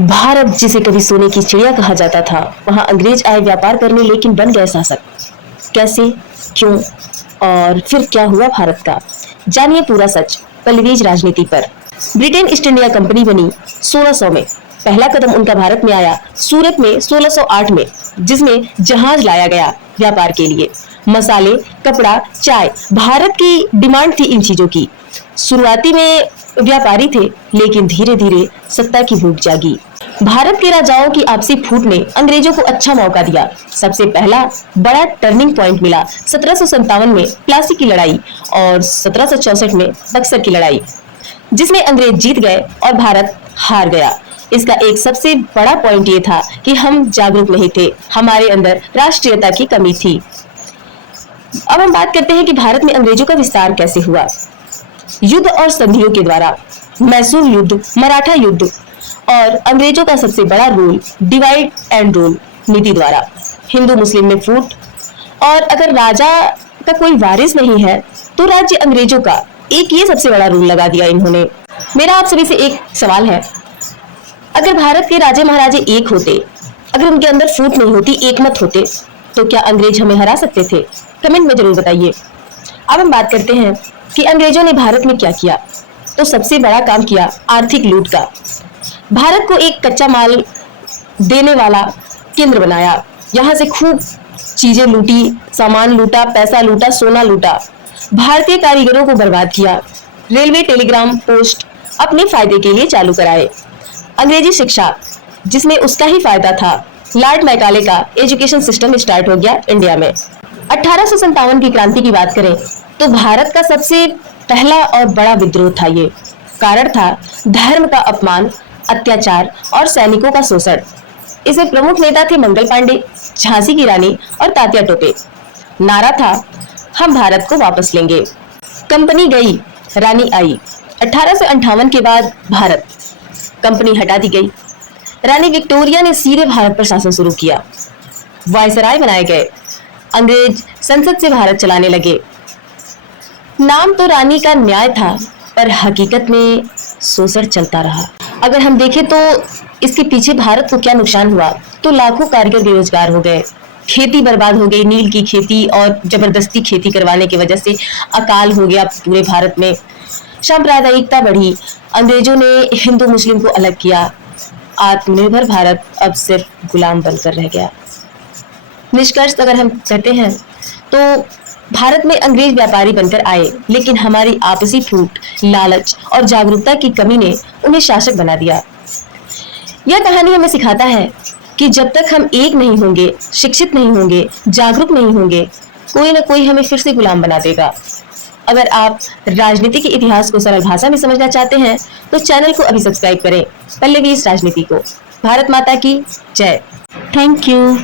भारत जिसे कभी सोने की चिड़िया कहा जाता था, वहां अंग्रेज आए व्यापार करने, लेकिन बन गए शासक। कैसे, क्यों और फिर क्या हुआ भारत का, जानिए पूरा सच पल्लवीज राजनीति पर। ब्रिटेन ईस्ट इंडिया कंपनी बनी 1600 में। पहला कदम उनका भारत में आया सूरत में 1608 में, जिसमें जहाज लाया गया व्यापार के लिए। मसाले, कपड़ा, चाय, भारत की डिमांड थी इन चीजों की। शुरुआती में व्यापारी थे, लेकिन धीरे धीरे सत्ता की भूख जागी। भारत के राजाओं की आपसी फूट ने अंग्रेजों को अच्छा मौका दिया। सबसे पहला बड़ा टर्निंग पॉइंट मिला 1757 में प्लासी की लड़ाई और 1764 में बक्सर की लड़ाई, जिसमें अंग्रेज जीत गए और भारत हार गया। इसका एक सबसे बड़ा पॉइंट ये था कि हम जागरूक नहीं थे, हमारे अंदर राष्ट्रीयता की कमी थी। अब हम बात करते हैं कि भारत में अंग्रेजों का विस्तार कैसे हुआ। युद्ध और संधियों के द्वारा, मैसूर युद्ध, मराठा युद्ध और अंग्रेजों का सबसे बड़ा रोल डिवाइड एंड रूल नीति द्वारा, हिंदू मुस्लिम में फूट, और अगर राजा का कोई वारिस नहीं है तो राज्य अंग्रेजों का, एक ये सबसे बड़ा रूल लगा दिया इन्होंने। मेरा आप सभी से एक सवाल है, अगर भारत के राजे महाराजे एक होते, अगर उनके अंदर फूट नहीं होती, एक मत होते, तो क्या अंग्रेज हमें हरा सकते थे? कमेंट में जरूर बताइए। अब हम बात करते हैं कि अंग्रेजों ने भारत में क्या किया। तो सबसे बड़ा काम किया आर्थिक लूट का। भारत को एक कच्चा माल देने वाला केंद्र बनाया। यहाँ से खूब चीजें लूटी, सामान लूटा, पैसा लूटा, सोना लूटा। भारतीय कारीगरों को बर्बाद किया। रेलवे, टेलीग्राम, पोस्ट अपने फायदे के लिए चालू कराए। अंग्रेजी शिक्षा, जिसमें उसका ही फायदा था, लॉर्ड मैकाले का एजुकेशन सिस्टम स्टार्ट हो गया इंडिया में। 1857 की क्रांति की बात करें तो भारत का सबसे पहला और बड़ा विद्रोह था। ये कारण था धर्म का अपमान, अत्याचार और सैनिकों का शोषण। इसमें प्रमुख नेता थे मंगल पांडे, झांसी की रानी और तात्या टोपे। नारा था, हम भारत को वापस लेंगे। कंपनी गई, रानी आई। 1858 के बाद भारत कंपनी हटा दी गई। रानी विक्टोरिया ने सीधे भारत पर शासन शुरू किया। वायसराय बनाए गए। अंग्रेज संसद से भारत चलाने लगे। नाम तो रानी का न्याय था, पर हकीकत में शोषण चलता रहा। अगर हम देखें तो इसके पीछे भारत को क्या नुकसान हुआ, तो लाखों कारीगर बेरोजगार हो गए, खेती बर्बाद हो गई, नील की खेती और जबरदस्ती खेती करवाने की वजह से अकाल हो गया पूरे भारत में। सांप्रदायिकता बढ़ी, अंग्रेजों ने हिंदू मुस्लिम को अलग किया। आत्मनिर्भर भारत अब सिर्फ गुलाम बनकर रह गया। निष्कर्ष अगर हम कहते हैं तो भारत में अंग्रेज व्यापारी बनकर आए, लेकिन हमारी आपसी फूट, लालच और जागरूकता की कमी ने उन्हें शासक बना दिया। यह कहानी हमें सिखाता है कि जब तक हम एक नहीं होंगे, शिक्षित नहीं होंगे, जागरूक नहीं होंगे, कोई ना कोई हमें फिर से गुलाम बना देगा। अगर आप राजनीति के इतिहास को सरल भाषा में समझना चाहते हैं तो चैनल को अभी सब्सक्राइब करें, पल्लवीज राजनीति को। भारत माता की जय। Thank you.